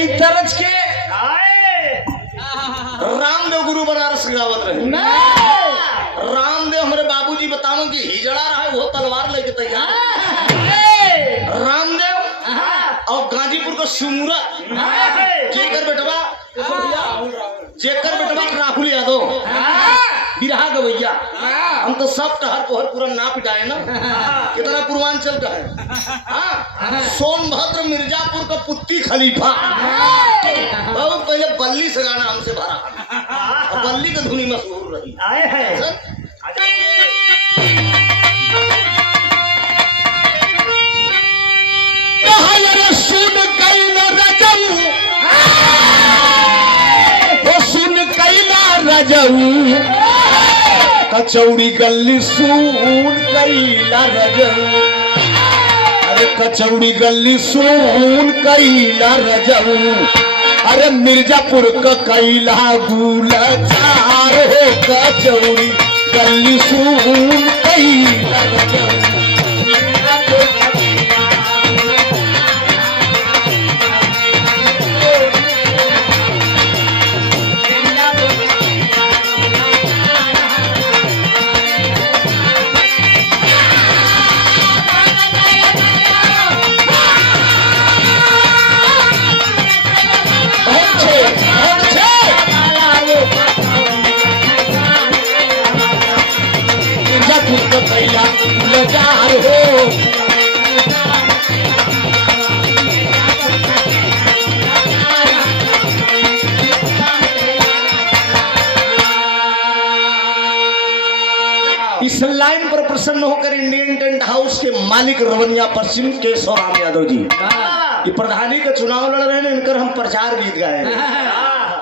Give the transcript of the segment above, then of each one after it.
यही तरज के रामदेव गुरु बनारस गावत रहे। रामदेव हमारे बाबूजी बताओ कि हिजड़ा रहा है वो तलवार लेके तैयार। रामदेव और गाजीपुर का सुमुरा जेकर बेटवा राहुल यादव बिरहा गवैया। हम तो सब टहर पोहर पूरा ना पिटाए ना, कितना पूर्वांचल का है। सोनभद्र मिर्जापुर का पुत्ती खलीफा बहुत पहले बल्ली से गाना हमसे भरा और बल्ली की धुनी मशहूर रही। सुन कैला रजऊ कचौड़ी गली सुन कैला रजऊ। अरे कचौड़ी गली सुन कैला रजऊ। अरे मिर्जापुर का कैला गुलजार हो कचौड़ी गली सुन कैला रजऊ। इस लाइन पर प्रसन्न होकर इंडियन टेंट हाउस के मालिक रवनिया पश्चिम केशव राम यादव जी ये प्रधानी का चुनाव लड़ रहे हैं। इनकर हम प्रचार गीत गाए,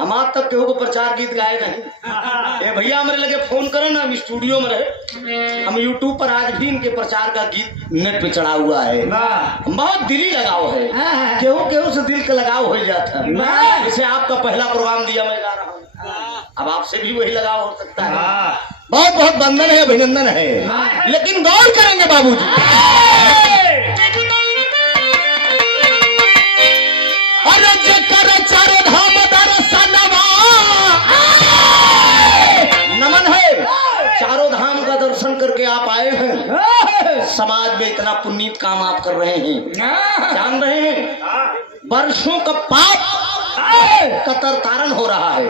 हम आज तक केहू को प्रचार गीत गाए नहीं। ये भैया हमारे लगे फोन करें ना, हम स्टूडियो में रहे। हम यूट्यूब पर आज भी इनके प्रचार का गीत नेट पे चढ़ा हुआ है। बहुत दिली लगाव है, केहू से दिल का लगाव हो जाता है। जैसे आपका पहला प्रोग्राम दिया मैं गा रहा हूँ, अब आपसे भी वही लगाव हो सकता है। बहुत बहुत वंदन है, अभिनंदन है, लेकिन गौर करेंगे बाबूजी। अरे जकर चारों धाम दर्शनवा नमन है। चारों धाम का दर्शन करके आप आए हैं, समाज में इतना पुनीत काम आप कर रहे हैं। जान रहे हैं वर्षों का पाप का तरतारण हो रहा है।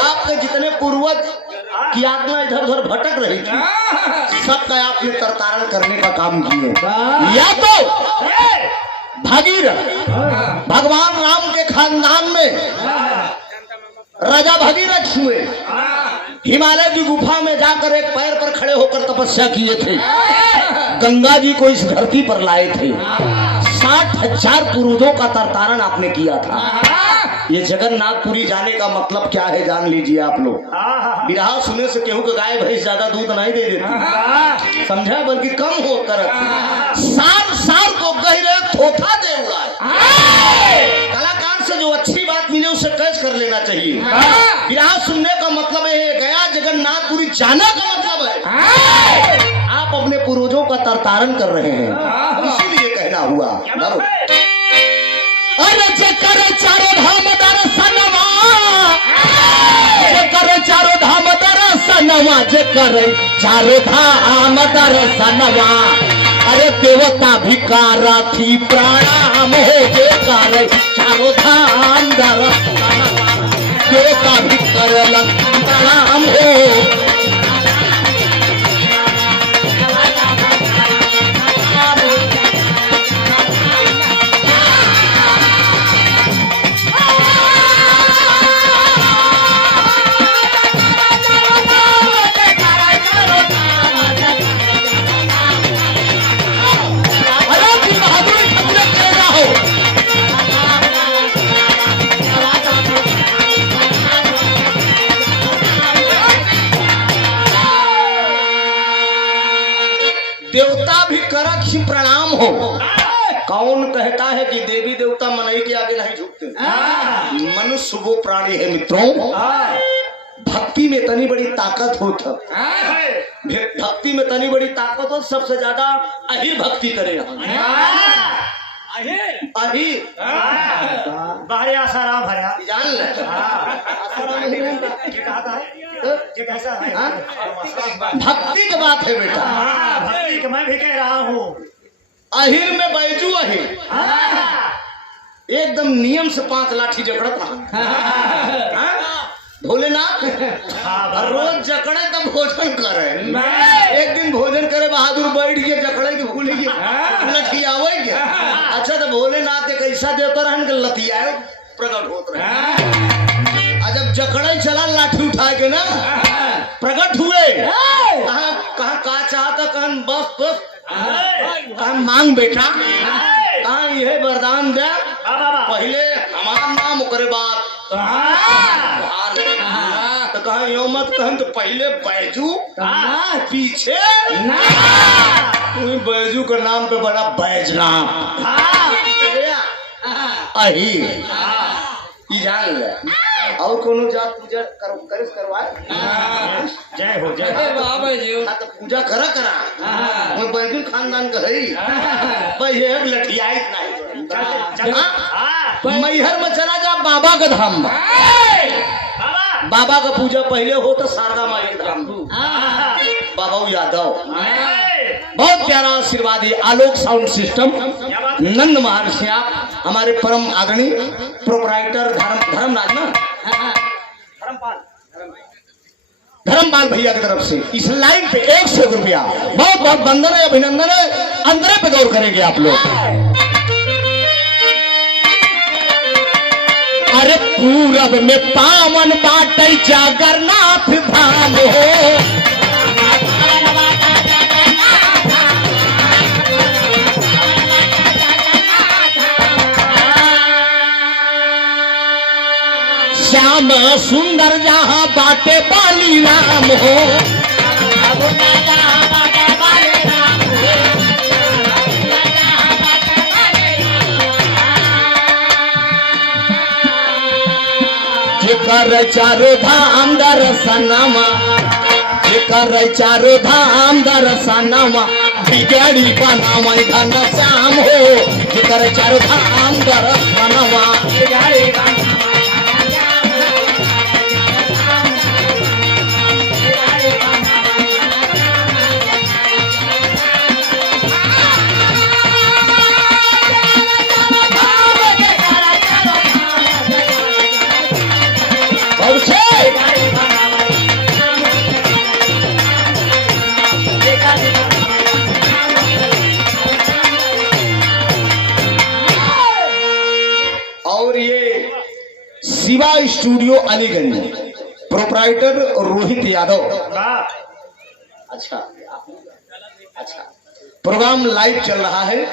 आपके जितने पूर्वज की आत्मा इधर उधर भटक रही थी, सबका आपने तरतारण करने का काम किए। या तो भगीरथ भगवान राम के खानदान में राजा भगीरथ हुए, हिमालय की गुफा में जाकर एक पैर पर खड़े होकर तपस्या किए थे। गंगा जी को इस धरती पर लाए थे। 60,000 पूर्वजों का तरतारण आपने किया था। ये जगन्नाथपुरी जाने का मतलब क्या है जान लीजिए आप लोग। बिरहा सुने से केहू के गाय भैंस ज्यादा दूध नहीं दे देती, समझा, बल्कि कम हो कर सार को गहरे थोथा दे उड़ाए। कलाकार से जो अच्छी बात मिले उसे कैच कर लेना चाहिए। बिरहा सुनने का मतलब है गया जगन्नाथपुरी जाने का मतलब है आप अपने पूर्वजों का तरतारण कर रहे हैं, इसीलिए कहना हुआ। अरे जकर चारों धाम दर्शनवा, जकर चारों धाम दर्शनवा, जकर चारों धाम दर्शनवा। अरे देवता भिकारा थी प्रणाम हो, जकर चारों धाम दर्शनवा। देवता भिकार प्रणाम हो। देवता भी करक ही प्रणाम हो। कौन कहता है कि देवी देवता मनई के आगे नहीं झुकते? मनुष्य वो प्राणी है मित्रों, भक्ति में तनी बड़ी ताकत होता, भक्ति में तनी बड़ी ताकत हो। सबसे ज्यादा अहिर भक्ति करे, अही बाहरी आसाराम भरा जान ले आसाराम नहीं रहता। ये कहा था ये कैसा है हाँ? भक्ति की बात है बेटा। भक्ति की मैं भी कह रहा हूँ अहिर में बैजू अहिर एकदम नियम से 5 लाठी जकड़त रहा। भोलेनाथ और रोज जकड़े तब भोजन करे। एक दिन भोजन करे बहादुर बैठ गए जकड़े के भूल गए लठियावे के। अच्छा तो भोलेनाथ एक ऐसा देवता रहन के लतियाए प्रकट होत रहे। जब जकड़े चला लाठी उठा के ना प्रकट हुए। कहा का चाहता कहन बस बस कहा मांग बेटा कहा यह वरदान दे पहले हमारा नाम करे बात तो कहा यो मत कहन तो पहले बैजू पीछे बैजू के नाम पे बड़ा बैजनाथ अही जान ले। और कोनो जात पूजा करवाए जय हो जय तो पूजा करा मैं बैजू खानदान का है भाई एक लठियाई नहीं। मैहर में चला जा बाबा का धाम बाबा का पूजा पहले हो तो शारदा माई के धाम बाबा यादव बहुत प्यारा आशीर्वाद है। आलोक साउंड सिस्टम नंद महान श्याम हमारे परम आदरणीय प्रोपराइटर धर्मराज ना धर्मपाल भैया की तरफ से इस लाइन पे 100 रुपया बहुत बहुत वंदन है अभिनंदन है। अंदर पे गौर करेंगे आप लोग। अरे पूरब में पावन बाटे जागरनाथ धाम हो श्याम सुंदर जहाँ बाटे बाली राम हो जेकर चारो धाम दर्शनमा जेकर चारो धाम दर्शनमा बिगड़ी बनावा घन श्याम हो जेकर चारो धाम दर्शनमा बिगड़ी और ये शिवा स्टूडियो अलीगंज प्रोपराइटर रोहित यादव। अच्छा अच्छा प्रोग्राम लाइव चल रहा है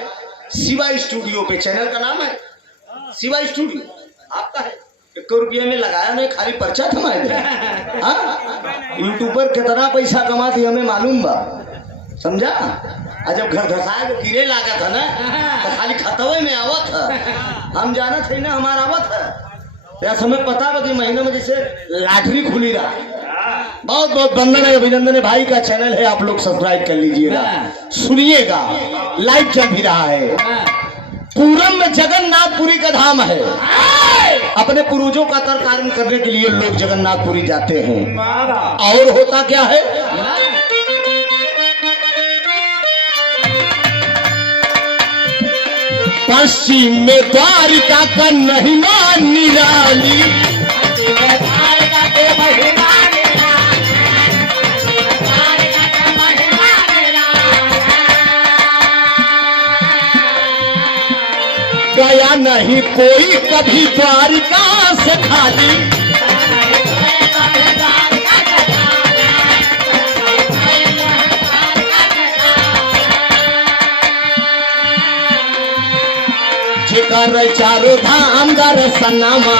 शिवा स्टूडियो पे। चैनल का नाम है शिवा स्टूडियो आपका है। 1 रुपये में लगाया नहीं खाली पर्चा थमाए यूट्यूबर कितना पैसा कमाती हमें मालूम बा समझा। जब घर धसाए तो कीड़े लागा था ना तो खाली खतवे में आवत है हम जाना थे ना हमारा आवत है या समय पता बा कि महीने में जैसे लॉटरी खुली रहा। बहुत बहुत वंदन है अभिनंदन है। भाई का चैनल है आप लोग सब्सक्राइब कर लीजिएगा सुनिएगा लाइव चल भी रहा है। पूरब में जगन्नाथपुरी का धाम है। अपने पूर्वजों का तरकारण करने के लिए लोग जगन्नाथपुरी जाते हैं। और होता क्या है पश्चिम में द्वारिका का महिमा निराली गया नहीं कोई कभी द्वारिका से खाली जेकर चारो धाम दर्शनमा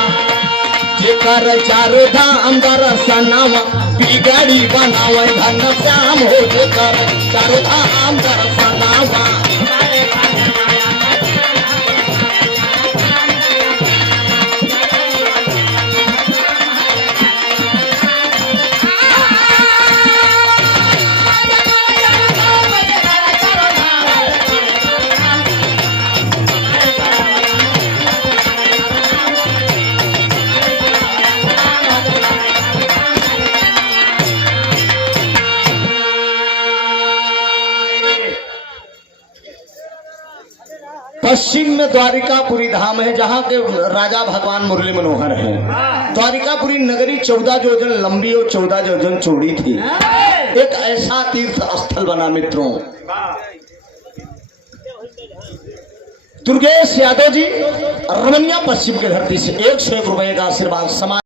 जेकर चारो धाम दर्शनमा बिगड़ी बनावे घन श्याम हो जेकर चारो धाम दर्शनमा पश्चिम में द्वारिकापुरी धाम है, जहाँ के राजा भगवान मुरली मनोहर हैं। द्वारिकापुरी नगरी 14 योजन लंबी और 14 योजन चौड़ी थी। एक ऐसा तीर्थ स्थल बना मित्रों। दुर्गेश यादव जी, रमनिया पश्चिम की धरती से 101 रुपए का आशीर्वाद समाज